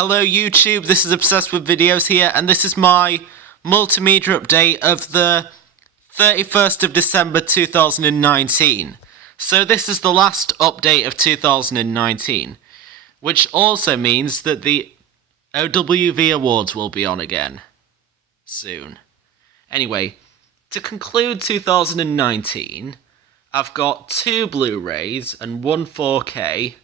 Hello YouTube, this is Obsessed with Videos here, and this is my multimedia update of the 31st of December 2019. So this is the last update of 2019, which also means that the OWV Awards will be on again soon. Anyway, to conclude 2019, I've got 2 Blu-Rays and 1 4K,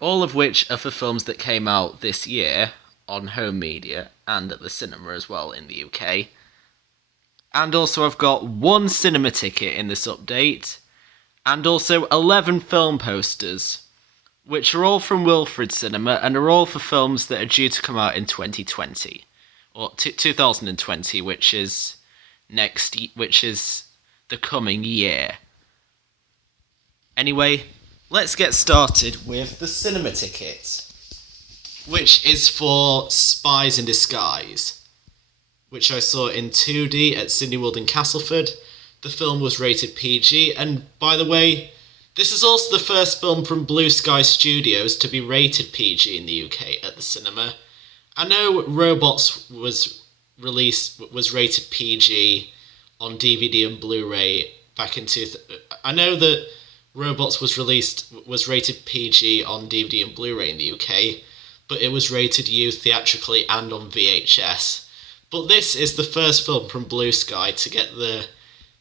all of which are for films that came out this year on home media and at the cinema as well in the UK. And also I've got 1 cinema ticket in this update, and also 11 film posters, which are all from Wilfrid Cinema and are all for films that are due to come out in 2020, or 2020, which is the coming year. Anyway, let's get started with the cinema ticket, which is for Spies in Disguise, which I saw in 2D at Sydney World in Castleford. The film was rated PG, and by the way, this is also the first film from Blue Sky Studios to be rated PG in the UK at the cinema. I know Robots was rated PG on DVD and Blu-ray back in I know that Robots was rated PG on DVD and Blu-ray in the UK, but it was rated U theatrically and on VHS. But this is the first film from Blue Sky to get the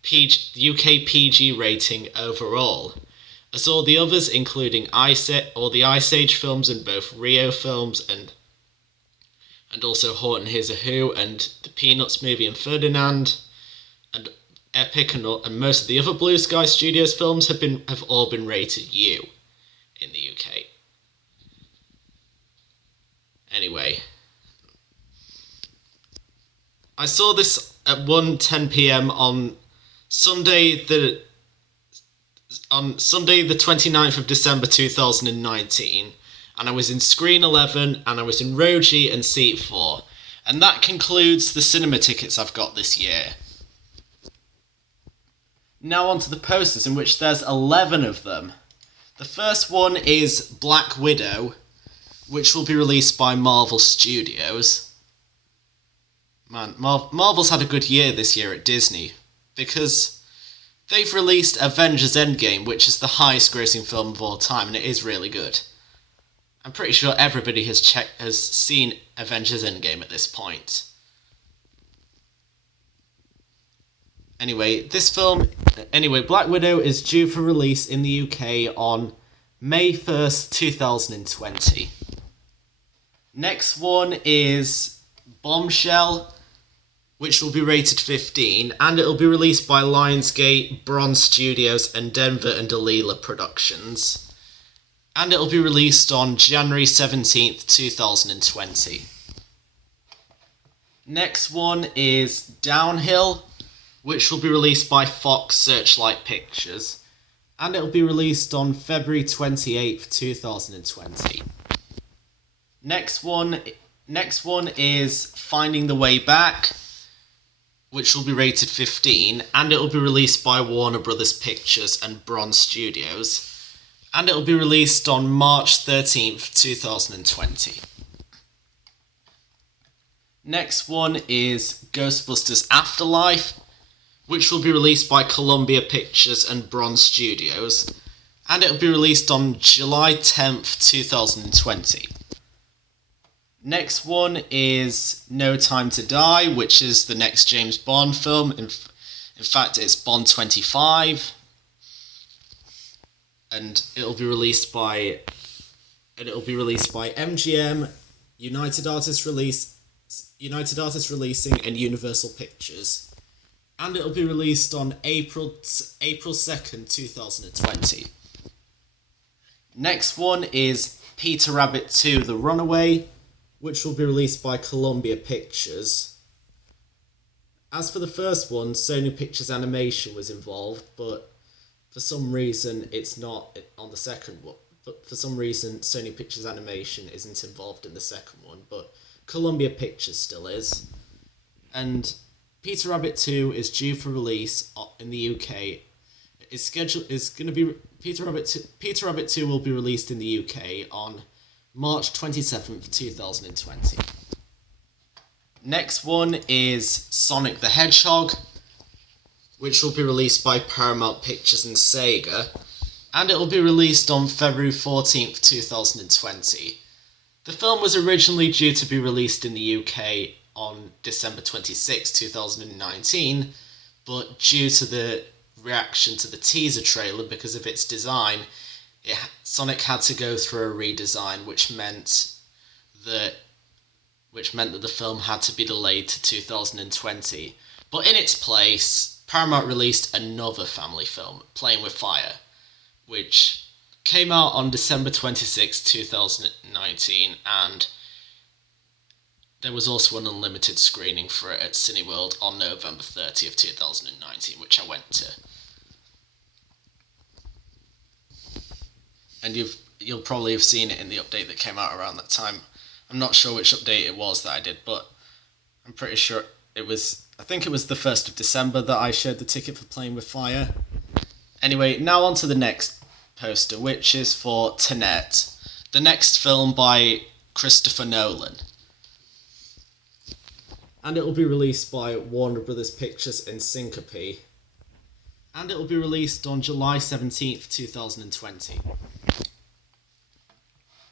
UK PG rating overall, as all the others, including the Ice Age films and both Rio films and also Horton Hears a Who and the Peanuts movie and Ferdinand and Epic and most of the other Blue Sky Studios films have all been rated U in the UK. Anyway, I saw this at 1:10 p.m. on Sunday the 29th of December 2019, and I was in Screen 11 and I was in Row G and Seat 4, and that concludes the cinema tickets I've got this year. Now on to the posters, in which there's 11 of them. The first one is Black Widow, which will be released by Marvel Studios. Man, Marvel's had a good year this year at Disney, because they've released Avengers Endgame, which is the highest grossing film of all time, and it is really good. I'm pretty sure everybody has seen Avengers Endgame at this point. Anyway, Black Widow is due for release in the UK on May 1st, 2020. Next one is Bombshell, which will be rated 15, and it'll be released by Lionsgate, Bronze Studios, and Denver and Delilah Productions. And it'll be released on January 17th, 2020. Next one is Downhill, which will be released by Fox Searchlight Pictures, and it'll be released on February 28th, 2020. Next one is Finding the Way Back, which will be rated 15, and it'll be released by Warner Brothers Pictures and Bronze Studios, and it'll be released on March 13th, 2020. Next one is Ghostbusters Afterlife, which will be released by Columbia Pictures and Bronze Studios, and it'll be released on July 10th, 2020. Next one is No Time to Die, which is the next James Bond film. In fact, it's Bond 25, and it'll be released by MGM, United Artists Releasing, and Universal Pictures. And it'll be released on April 2nd, 2020. Next one is Peter Rabbit 2: The Runaway, which will be released by Columbia Pictures. As for the first one, Sony Pictures Animation was involved, but for some reason it's not on the second one. But for some reason, Sony Pictures Animation isn't involved in the second one, but Columbia Pictures still is. And Peter Rabbit 2 is due for release in the UK. Peter Rabbit 2 will be released in the UK on March 27th, 2020. Next one is Sonic the Hedgehog, which will be released by Paramount Pictures and Sega, and it will be released on February 14th, 2020. The film was originally due to be released in the UK on December 26, 2019, but due to the reaction to the teaser trailer because of its design, Sonic had to go through a redesign, which meant that the film had to be delayed to 2020. But in its place, Paramount released another family film, Playing with Fire, which came out on December 26, 2019, and there was also an unlimited screening for it at Cineworld on November 30th, 2019, which I went to. And you'll probably have seen it in the update that came out around that time. I'm not sure which update it was that I did, but I'm pretty sure I think it was the 1st of December that I showed the ticket for Playing with Fire. Anyway, now on to the next poster, which is for Tenet, the next film by Christopher Nolan. And it will be released by Warner Brothers Pictures and Syncope. And it will be released on July 17th, 2020.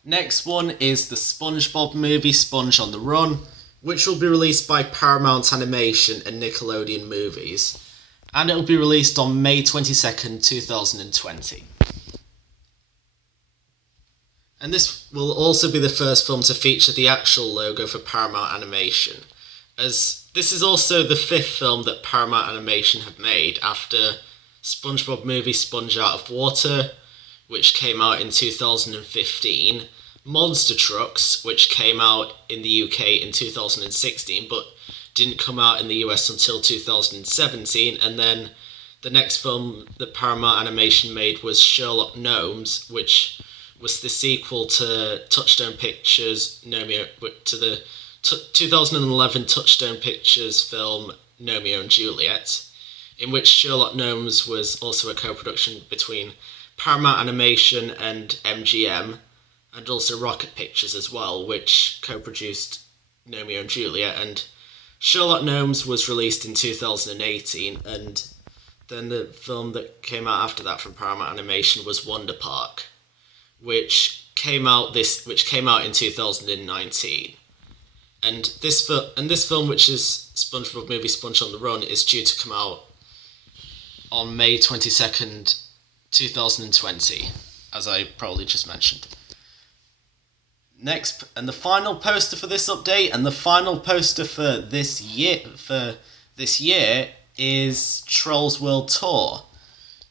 Next one is the SpongeBob movie, Sponge on the Run, which will be released by Paramount Animation and Nickelodeon Movies. And it will be released on May 22nd, 2020. And this will also be the first film to feature the actual logo for Paramount Animation, as this is also the 5th film that Paramount Animation have made after SpongeBob movie Sponge Out of Water, which came out in 2015, Monster Trucks, which came out in the UK in 2016 but didn't come out in the US until 2017, and then the next film that Paramount Animation made was Sherlock Gnomes, which was the sequel to Touchstone Pictures' to the 2011 Touchstone Pictures film Romeo and Juliet, in which Sherlock Gnomes was also a co-production between Paramount Animation and MGM, and also Rocket Pictures as well, which co-produced Romeo and Juliet. And Sherlock Gnomes was released in 2018, and then the film that came out after that from Paramount Animation was Wonder Park, which came out in 2019. And this film, which is SpongeBob movie Sponge on the Run, is due to come out on May 22nd, 2020, as I probably just mentioned. Next, and the final poster for this update, and the final poster for this year is Trolls World Tour,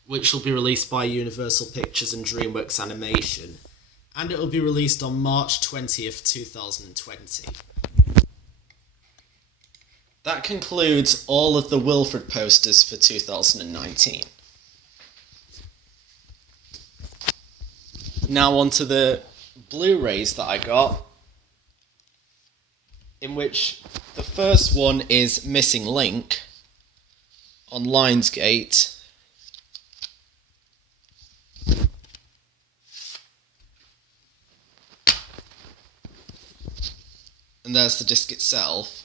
which will be released by Universal Pictures and DreamWorks Animation, and it will be released on March 20th, 2020. That concludes all of the Wilfrid posters for 2019. Now on to the Blu-Rays that I got, in which the first one is Missing Link on Lionsgate. And there's the disc itself.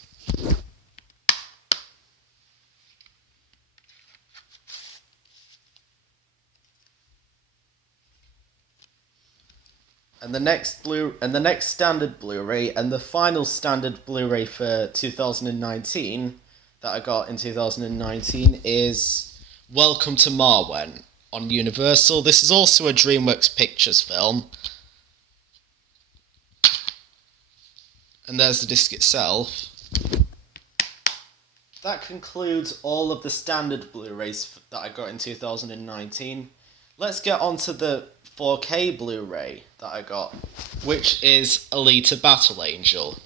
And the next standard Blu-ray, and the final standard Blu-ray for 2019 that I got in 2019 is Welcome to Marwen on Universal. This is also a DreamWorks Pictures film. And there's the disc itself. That concludes all of the standard Blu-rays that I got in 2019. Let's get on to the 4K Blu-ray that I got, which is Alita Battle Angel.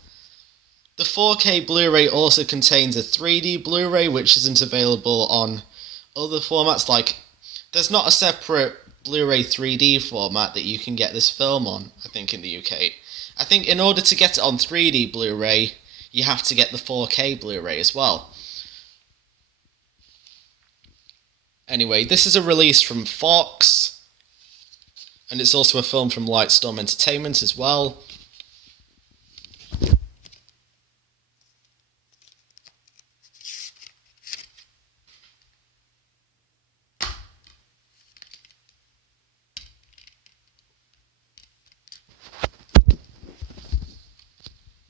The 4K Blu-ray also contains a 3D Blu-ray, which isn't available on other formats. Like, there's not a separate Blu-ray 3D format that you can get this film on, I think, in the UK. I think in order to get it on 3D Blu-ray, you have to get the 4K Blu-ray as well. Anyway, this is a release from Fox, and it's also a film from Lightstorm Entertainment as well.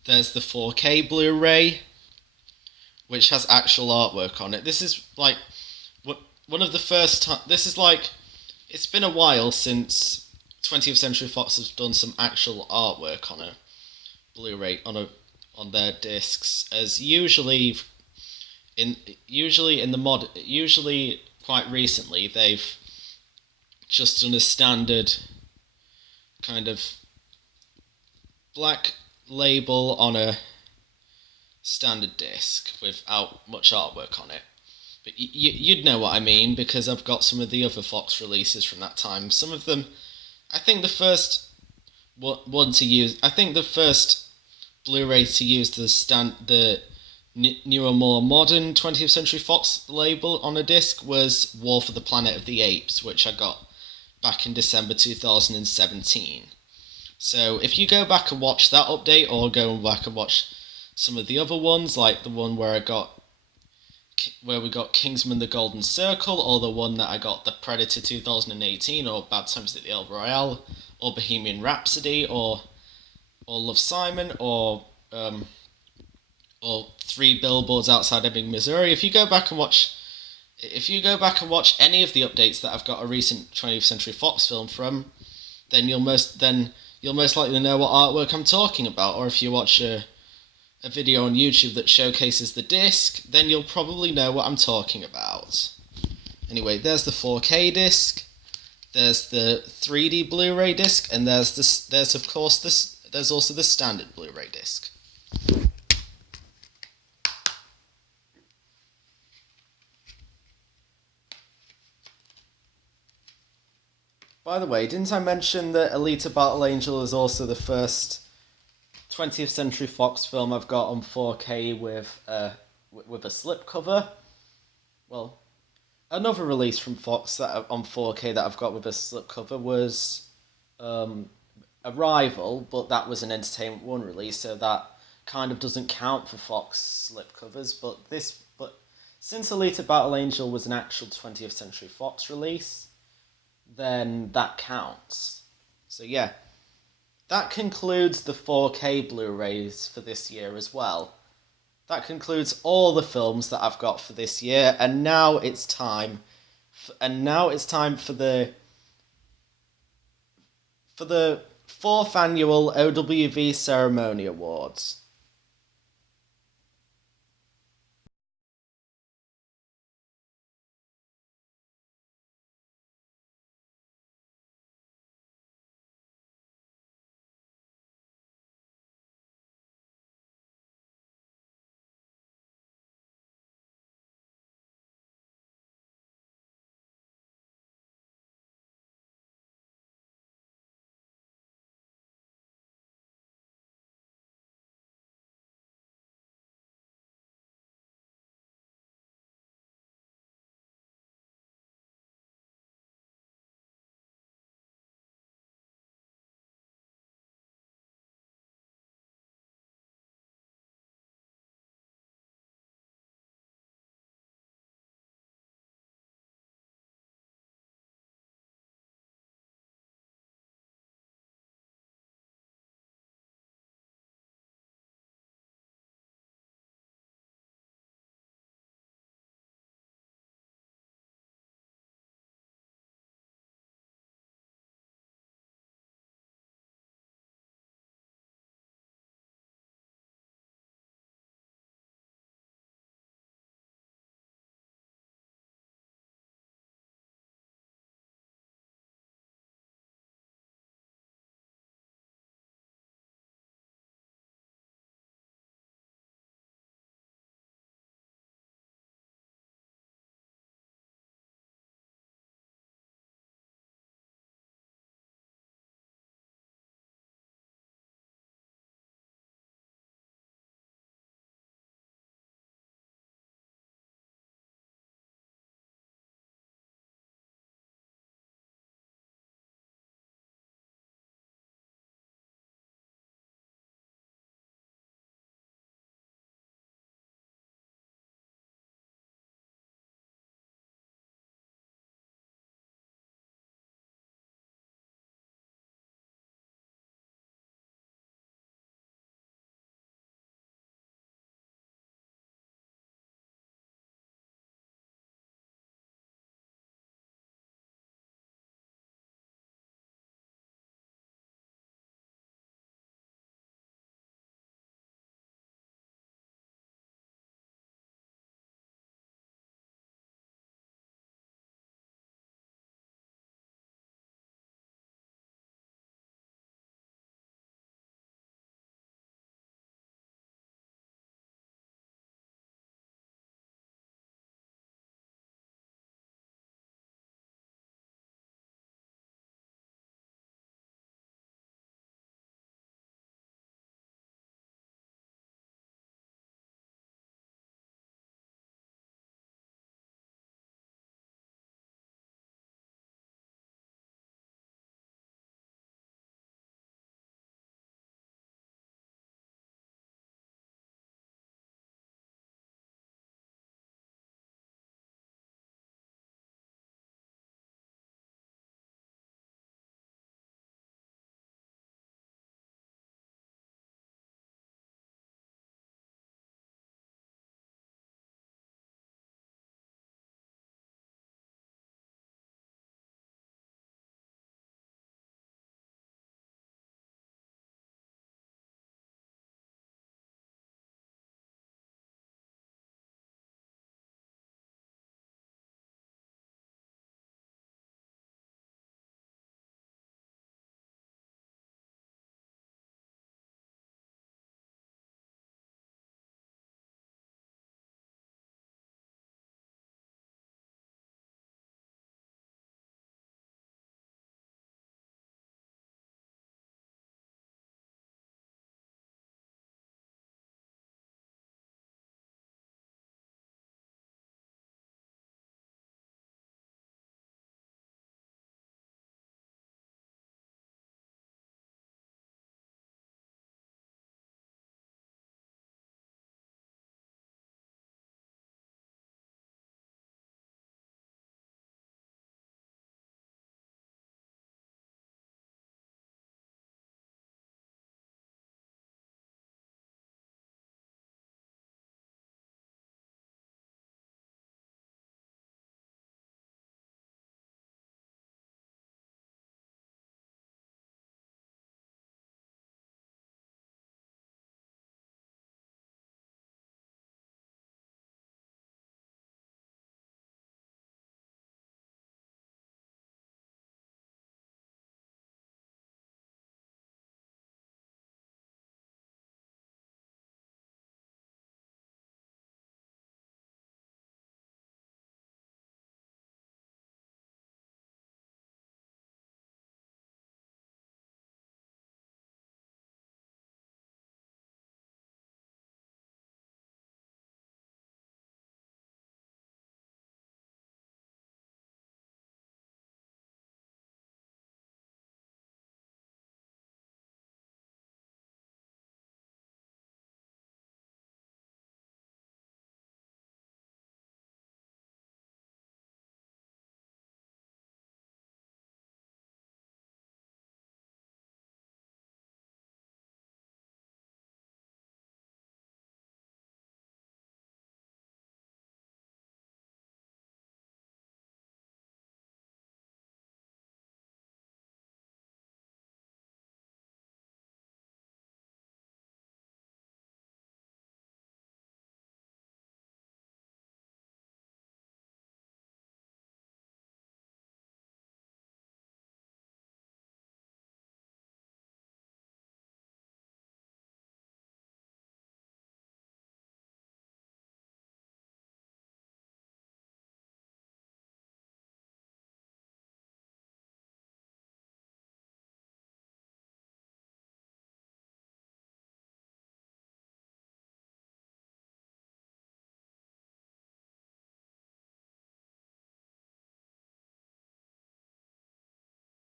There's the 4K Blu-Ray, which has actual artwork on it. This is like one of the first time. This is like, it's been a while since 20th Century Fox has done some actual artwork on a Blu-ray on their discs, as usually quite recently they've just done a standard kind of black label on a standard disc without much artwork on it. But you'd know what I mean, because I've got some of the other Fox releases from that time. Some of them, I think the first Blu-ray to use the newer, more modern 20th Century Fox label on a disc was War for the Planet of the Apes, which I got back in December 2017. So if you go back and watch that update, or go back and watch some of the other ones, like the one where we got Kingsman: The Golden Circle, or the one that I got, The Predator 2018, or Bad Times at the El Royale, or Bohemian Rhapsody, or Love, Simon, or Three Billboards Outside Ebbing, Missouri. If you go back and watch any of the updates that I've got a recent 20th Century Fox film from, then you'll most likely know what artwork I'm talking about. Or if you watch a video on YouTube that showcases the disc, then you'll probably know what I'm talking about. Anyway, there's the 4K disc, there's the 3D Blu-ray disc, and there's also the standard Blu-ray disc. By the way, didn't I mention that Alita Battle Angel is also the first 20th Century Fox film I've got on 4K with a slipcover? Well, another release from Fox on 4K that I've got with a slipcover was Arrival, but that was an Entertainment One release, so that kind of doesn't count for Fox slipcovers. But since Alita Battle Angel was an actual 20th Century Fox release, then that counts. So yeah, that concludes the 4K Blu-rays for this year as well. That concludes all the films that I've got for this year, and now it's time for the 4th annual OWV Ceremony Awards.